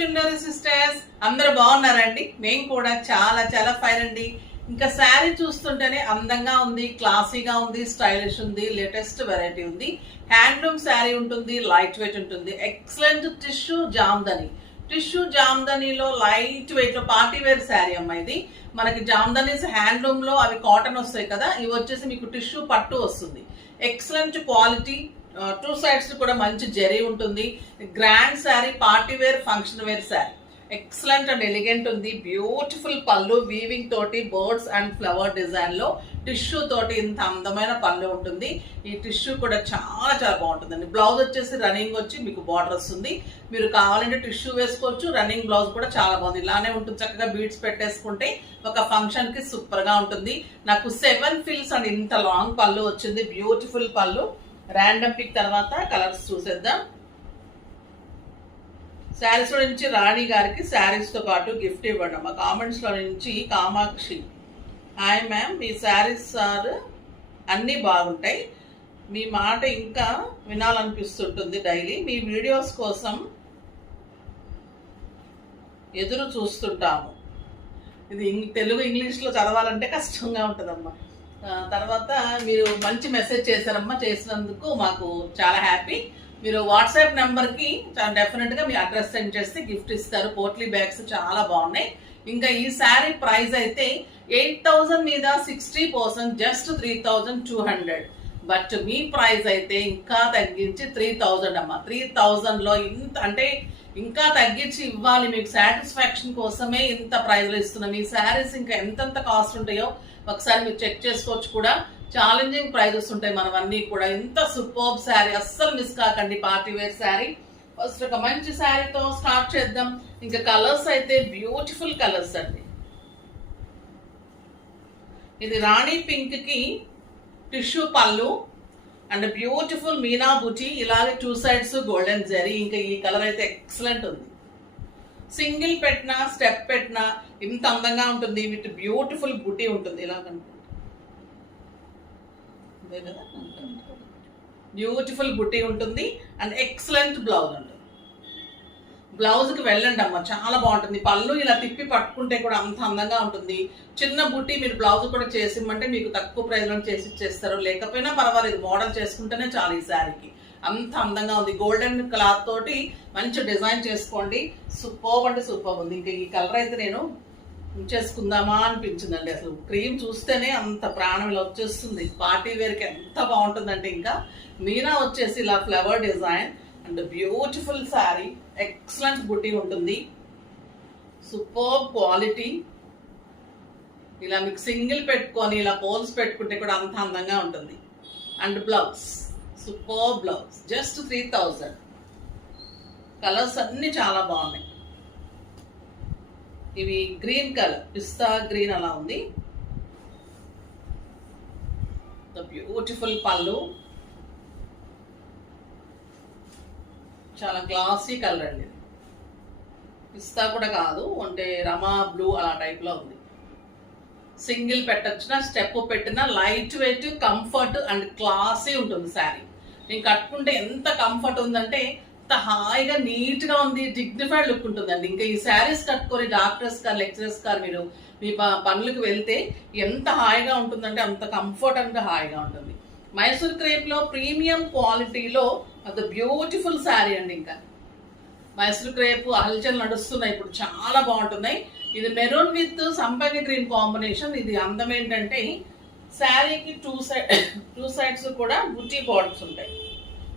Chunduru sisters అందరూ బాగున్నారండి. మేము కూడా చాలా చాలా ఫైన్ అండి. ఇంకా శారీ చూస్తుంటేనే అందంగా ఉంది, క్లాసీగా ఉంది, స్టైలిష్ ఉంది, లేటెస్ట్ వెరైటీ ఉంది. హ్యాండ్లూమ్ శారీ ఉంటుంది, లైట్ వెయిట్ ఉంటుంది. ఎక్సలెంట్ టిష్యూ జామ్దనీలో లైట్ వెయిట్ లో పార్టీ వేర్ శారీ అమ్మా. ఇది మనకి జామ్దనీస్ హ్యాండ్లూమ్ లో అవి కాటన్ వస్తాయి కదా, ఇవి వచ్చేసి మీకు టిష్యూ పట్టు వస్తుంది. ఎక్సలెంట్ క్వాలిటీ, టూ సైడ్స్ కూడా మంచి జరీ ఉంటుంది. Grand sari, party wear, function wear sari. Excellent and elegant ఉంది. బ్యూటిఫుల్ పళ్ళు, వీవింగ్ తోటి బర్డ్స్ అండ్ ఫ్లవర్ డిజైన్ లో టిష్యూ తోటి ఇంత అందమైన పళ్ళు ఉంటుంది. ఈ టిష్యూ కూడా చాలా చాలా బాగుంటుందండి. బ్లౌజ్ వచ్చేసి రన్నింగ్ వచ్చి మీకు బార్డర్ వస్తుంది. మీరు కావాలంటే టిష్యూ వేసుకోవచ్చు. రన్నింగ్ బ్లౌజ్ కూడా చాలా బాగుంది, ఇలానే ఉంటుంది. చక్కగా బీడ్స్ పెట్టేసుకుంటే ఒక ఫంక్షన్ కి సూపర్ గా ఉంటుంది. నాకు 7 ఫిల్స్ అండ్ ఇంత లాంగ్ పళ్ళు వచ్చింది. బ్యూటిఫుల్ పళ్ళు. ర్యాండమ్ పిక్ తర్వాత కలర్స్ చూసేద్దాం. శారీస్ లో నుంచి రాణి గారికి శారీస్ తో పాటు గిఫ్ట్ ఇవ్వండి అమ్మా. కామెంట్స్ లో నుంచి కామాక్షి, హాయ్ మ్యామ్, మీ శారీస్ సార్ అన్నీ బాగుంటాయి, మీ మాట ఇంకా వినాలనిపిస్తుంటుంది డైలీ, మీ వీడియోస్ కోసం ఎదురు చూస్తుంటాము. ఇది తెలుగు ఇంగ్లీష్లో చదవాలంటే కష్టంగా ఉంటుందమ్మా. తర్వాత మీరు మంచి మెసేజ్ చేశారమ్మా, చేసినందుకు మాకు చాలా హ్యాపీ. మీరు వాట్సాప్ నెంబర్కి డెఫినెట్గా మీ అడ్రస్ సెండ్ చేస్తే గిఫ్ట్ ఇస్తారు. పోట్లీ బ్యాగ్స్ చాలా బాగున్నాయి. ఇంకా ఈ శారీ ప్రైస్ అయితే 8,000 మీద 60%, జస్ట్ 3,200. బట్ మీ ప్రైస్ అయితే ఇంకా తగ్గించి 3,000 అమ్మా. 3,000లో ఇంత అంటే ఇంకా తగ్గించి ఇవ్వాలి మీకు. సాటిస్ఫాక్షన్ కోసమే ఇంత ప్రైజ్లో ఇస్తున్నాం. ఈ శారీస్ ఇంకా ఎంతెంత కాస్ట్ ఉంటాయో ఒకసారి మీరు చెక్ చేసుకోవచ్చు కూడా. ఛాలెంజింగ్ ప్రైజెస్ ఉంటాయి మనవన్నీ కూడా. ఇంత సూపర్బ్ శారీ అస్సలు మిస్ కాకండి. Party wear sari. ఫస్ట్ ఒక మంచి శారీతో స్టార్ట్ చేద్దాం. ఇంకా కలర్స్ అయితే బ్యూటిఫుల్ కలర్స్ అండి. ఇది రాణి పింక్ కి టిష్యూ పళ్ళు అండ్ బ్యూటిఫుల్ మీనా బుటీ, ఇలాగే టూ సైడ్స్ గోల్డెన్ జరీ. ఇంకా ఈ కలర్ అయితే ఎక్సలెంట్ ఉంది. సింగిల్ పెట్టినా స్టెప్ పెట్టినా ఇంత అందంగా ఉంటుంది. విత్ బ్యూటిఫుల్ బుటీ ఉంటుంది. ఇలా బ్యూటిఫుల్ బుటీ ఉంటుంది అండ్ ఎక్సలెంట్ బ్లౌజ్ ఉంటుంది. బ్లౌజ్కి వెళ్ళండి అమ్మ, చాలా బాగుంటుంది. పళ్ళు ఇలా తిప్పి పట్టుకుంటే కూడా అంత అందంగా ఉంటుంది. చిన్న బుట్టి మీరు బ్లౌజ్ కూడా చేసిమ్మంటే మీకు తక్కువ ప్రైస్లో చేసి ఇచ్చేస్తారు. లేకపోయినా పర్వాలేదు, మోడల్ చేసుకుంటేనే చాలు. ఈ శారీకి అంత అందంగా ఉంది. గోల్డెన్ క్లాత్ తోటి మంచి డిజైన్ చేసుకోండి. సూపర్ అంటే సూపర్ ఉంది. ఇంకా ఈ కలర్ అయితే నేను ఉంచేసుకుందామా అనిపించిందండి. అసలు క్రీమ్ చూస్తేనే అంత ప్రాణం ఇలా వచ్చేస్తుంది. పార్టీ వేర్కి ఎంత బాగుంటుందంటే ఇంకా మీనా వచ్చేసి ఇలా flower design and beautiful sari. Excellent బుటీ ఉంటుంది. Super quality. ఇలా మీకు సింగిల్ పెట్టుకొని ఇలా పోల్స్ పెట్టుకుంటే కూడా అంత అందంగా ఉంటుంది. And blouse super blouse, just 3,000. Colours అన్ని చాలా బాగున్నాయి. ఇవి గ్రీన్ కలర్, పిస్తా గ్రీన్ అలా ఉంది. బ్యూటిఫుల్ పళ్ళు, చాలా క్లాసీ కలర్ అండి. పిస్తా కూడా కాదు, అంటే రమా బ్లూ అలా టైప్లో ఉంది. సింగిల్ పెట్టచ్చునా స్టెప్ పెట్టినా light weight, comfort and classy ఉంటుంది శారీ. నేను కట్టుకుంటే ఎంత కంఫర్ట్ ఉందంటే ఎంత హాయిగా నీట్గా ఉంది. డిగ్నిఫైడ్ లుక్ ఉంటుందండి. ఇంకా ఈ శారీస్ కట్టుకొని డాక్టర్స్ గారు, లెక్చరర్స్ గారు మీరు మీ పనులకు వెళ్తే ఎంత హాయిగా ఉంటుందంటే అంత కంఫర్ట్ అండ్ హాయిగా ఉంటుంది. మైసూర్ క్రేప్లో ప్రీమియం క్వాలిటీలో అది బ్యూటిఫుల్ శారీ అండి. ఇంకా మైసూర్ క్రేప్ హల్చల్ నడుస్తున్నాయి ఇప్పుడు, చాలా బాగుంటున్నాయి. ఇది మెరూన్ విత్ సంపంగి గ్రీన్ కాంబినేషన్. ఇది అందం ఏంటంటే శారీకి టూ సైడ్స్ కూడా బుటీ బార్డర్స్ ఉంటాయి.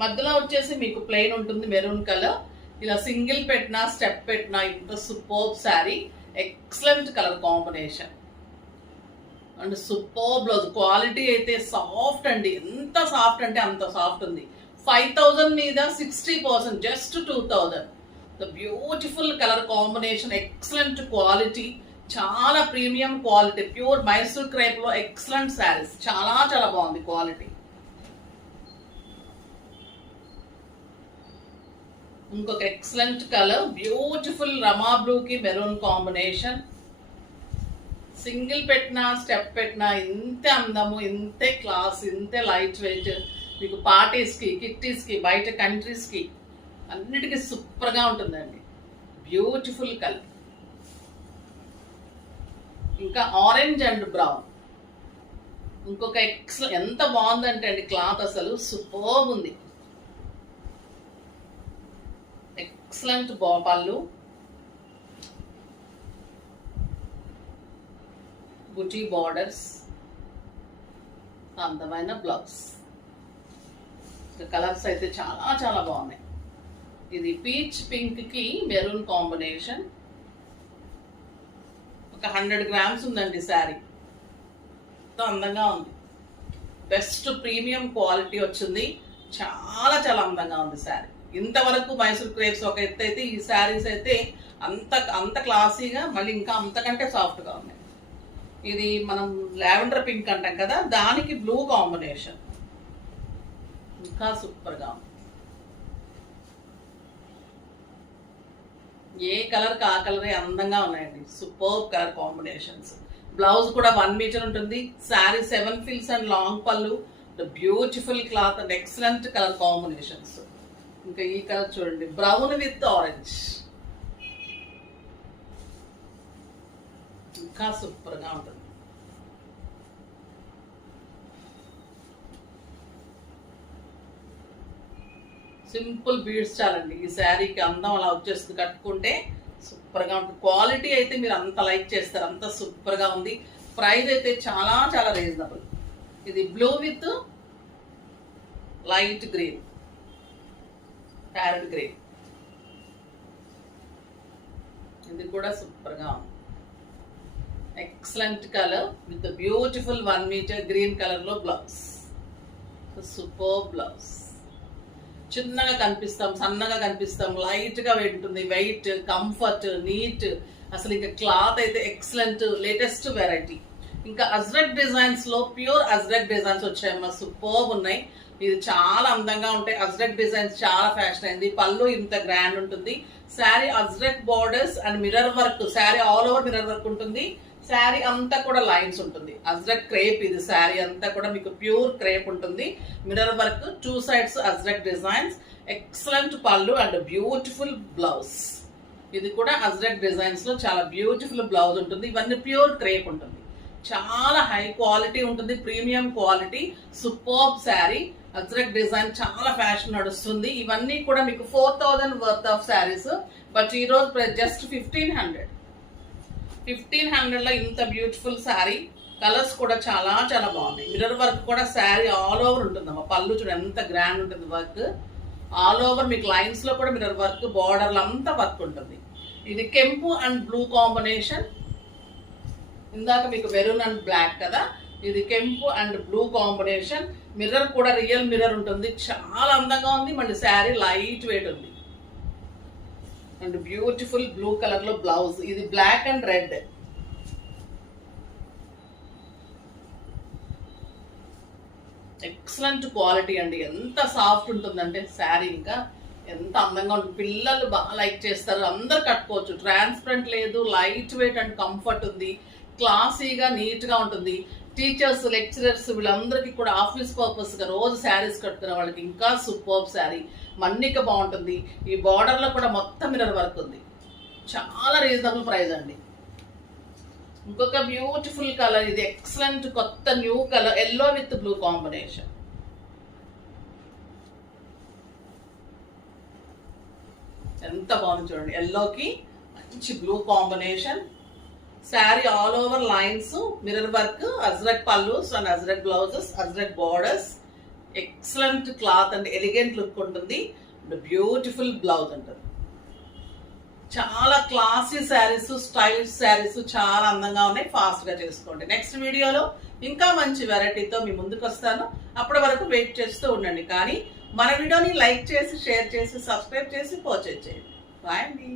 మధ్యలో వచ్చేసి మీకు ప్లెయిన్ ఉంటుంది మెరూన్ కలర్. ఇలా సింగిల్ పెట్టినా స్టెప్ పెట్టినా ఇంత super sari. Excellent colour combination and super blouse. Quality అయితే సాఫ్ట్ అండి, ఎంత సాఫ్ట్ అంటే అంత సాఫ్ట్ ఉంది. 5,000 మీద 60%, just 2,000. The beautiful colour combination, excellent quality, చాలా premium quality. Pure Mysore crepe లో ఎక్సలెంట్ శారీస్. చాలా చాలా బాగుంది క్వాలిటీ. ఇంకొక excellent colour, beautiful Rama blue కి మెరూన్ కాంబినేషన్. సింగిల్ పెట్టినా స్టెప్ పెట్టినా ఇంతే అందము, ఇంతే క్లాస్, ఇంతే లైట్ వెయిట్. మీకు పార్టీస్కి, కిట్టీస్కి, బయట కంట్రీస్కి అన్నిటికీ సూపర్గా ఉంటుందండి. Beautiful colour. ఇంకా ఆరెంజ్ అండ్ బ్రౌన్. ఇంకొక ఎంత బాగుందంటే అండి క్లాత్ అసలు సూపర్బ్ ఉంది. ఎక్సలెంట్ పళ్ళు, బుటీ బార్డర్స్, అందమైన బ్లౌజ్. కలర్స్ అయితే చాలా చాలా బాగున్నాయి. ఇది పీచ్ పింక్ కి మెరూన్ కాంబినేషన్. ఒక 100 grams ఉందండి శారీ. ఎంతో అందంగా ఉంది. బెస్ట్ ప్రీమియం క్వాలిటీ వచ్చింది. చాలా చాలా అందంగా ఉంది శారీ. ఇంతవరకు మైసూర్ క్రేప్స్ ఒక ఎత్తు అయితే, ఈ శారీస్ అయితే అంత క్లాసీగా, మళ్ళీ ఇంకా అంతకంటే సాఫ్ట్గా ఉన్నాయి. ఇది మనం లావెండర్ పింక్ అంటాం కదా, దానికి బ్లూ కాంబినేషన్. ఇంకా సూపర్గా ఉంది. ఏ కలర్కి ఆ కలరే అందంగా ఉన్నాయండి. Super colour combinations. బ్లౌజ్ కూడా 1 meter ఉంటుంది. శారీ 7 frills అండ్ లాంగ్ పళ్ళు. Beautiful cloth and excellent colour combinations. ఇంకా ఈ కలర్ చూడండి, బ్రౌన్ విత్ ఆరెంజ్. ఇంకా సూపర్గా ఉంటుంది. సింపుల్ బీడ్స్ చాలండి ఈ శారీకి అందం అలా వచ్చేస్తుంది. కట్టుకుంటే సూపర్గా ఉంటుంది. క్వాలిటీ అయితే మీరు అంత లైక్ చేస్తారు, అంత సూపర్గా ఉంది. ప్రైస్ అయితే చాలా చాలా రీజనబుల్. ఇది blue with light green, parrot green. ఇది కూడా సూపర్గా ఉంది. Excellent colour with beautiful 1 meter green కలర్లో బ్లౌజ్. Super blouse. చిన్నగా కనిపిస్తాం, సన్నగా కనిపిస్తాం, లైట్గా ఉంటుంది. Weight, comfort, neat. అసలు ఇంకా క్లాత్ అయితే ఎక్సలెంట్, లేటెస్ట్ వెరైటీ. ఇంకా అజ్రక్ డిజైన్స్లో ప్యూర్ అజ్రక్ డిజైన్స్ వచ్చాయమ్మా, సూపర్బ్ ఉన్నాయి. ఇది చాలా అందంగా ఉంటాయి. అజ్రక్ డిజైన్స్ చాలా ఫ్యాషన్ అయింది. పళ్ళు ఇంత గ్రాండ్ ఉంటుంది. Sari ajrakh borders and mirror work. Sari all over mirror work ఉంటుంది. శారీ అంతా కూడా లైన్స్ ఉంటుంది. అజ్రక్ క్రేప్. ఇది శారీ అంతా కూడా మీకు ప్యూర్ క్రేప్ ఉంటుంది. Mirror work, 2 sides ajrakh designs. Excellent పళ్ళు అండ్ బ్యూటిఫుల్ బ్లౌజ్. ఇది కూడా అజ్రక్ డిజైన్స్ లో చాలా బ్యూటిఫుల్ బ్లౌజ్ ఉంటుంది. ఇవన్నీ ప్యూర్ క్రేప్ ఉంటుంది. చాలా హై క్వాలిటీ ఉంటుంది, premium quality. Superb sari. Ajrakh design చాలా ఫ్యాషన్ నడుస్తుంది. ఇవన్నీ కూడా మీకు 4000 వర్త్ ఆఫ్ శారీస్. బట్ ఈ రోజు జస్ట్ 1500 లో ఇంత బ్యూటిఫుల్ శారీ. కలర్స్ కూడా చాలా చాలా బాగున్నాయి. మిర్రర్ వర్క్ కూడా శారీ ఆల్ ఓవర్ ఉంటుందమ్మా. పళ్ళు చూడ ఎంత గ్రాండ్ ఉంటుంది. వర్క్ ఆల్ ఓవర్ మీకు లైన్స్ లో కూడా మిర్రర్ వర్క్, బార్డర్లు అంతా వర్క్ ఉంటుంది. ఇది కెంపు అండ్ బ్లూ కాంబినేషన్. ఇందాక మీకు మెరూన్ అండ్ బ్లాక్ కదా, ఇది కెంపు అండ్ బ్లూ కాంబినేషన్. మిర్రర్ కూడా రియల్ మిర్రర్ ఉంటుంది. చాలా అందంగా ఉంది. మళ్ళీ శారీ లైట్ వెయిట్ ఉంది అండ్ బ్యూటిఫుల్ బ్లూ కలర్ లో బ్లౌజ్. ఇది black and red. Excellent quality అండి. ఎంత సాఫ్ట్ ఉంటుందంటే శారీ ఇంకా ఎంత అందంగా ఉంటుంది. పిల్లలు బాగా లైక్ చేస్తారు, అందరు కట్టుకోవచ్చు. ట్రాన్స్పరెంట్ లేదు, లైట్ వెయిట్ అండ్ కంఫర్ట్ ఉంది. క్లాసీగా నీట్గా ఉంటుంది. టీచర్స్, లెక్చరర్స్ వీళ్ళందరికీ కూడా ఆఫీస్ పర్పస్గా రోజు శారీస్ కట్టుకునే వాళ్ళకి ఇంకా సూపర్బ్ శారీ. మన్నిక బాగుంటుంది. ఈ బార్డర్లో కూడా మొత్తం మిర్రర్ వర్క్ ఉంది. చాలా రీజనబుల్ ప్రైస్ అండి. ఇంకొక బ్యూటిఫుల్ కలర్. ఇది ఎక్సలెంట్ కొత్త new colour, yellow with blue combination. ఎంత బాగుంది చూడండి. ఎల్లోకి మంచి blue combination. Sari all over lines, mirror work, ajrakh pallus and ajrakh blouses, ajrakh borders. Excellent cloth and elegant look ఉంటుంది. బ్యూటిఫుల్ బ్లౌజ్ ఉంటుంది. చాలా క్లాసీ శారీస్, స్టైలిష్ శారీస్ చాలా అందంగా ఉన్నాయి. ఫాస్ట్గా చేసుకోండి. నెక్స్ట్ వీడియోలో ఇంకా మంచి వెరైటీతో మీ ముందుకు వస్తాను. అప్పటి వరకు వెయిట్ చేస్తూ ఉండండి. కానీ మన వీడియోని లైక్ చేసి, షేర్ చేసి, సబ్స్క్రైబ్ చేసి పర్చేజ్ చేయండి. బాయ్ అండి.